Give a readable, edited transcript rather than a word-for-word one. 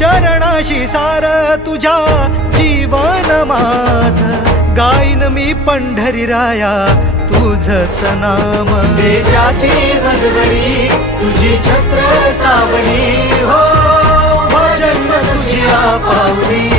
चरणाशी सार तुझ्या जीवन माझ गाईन मी पंढरी राया तुझच नाम देशाची मजबरी तुझी छत्र सावली हो जन्म तुझी पावली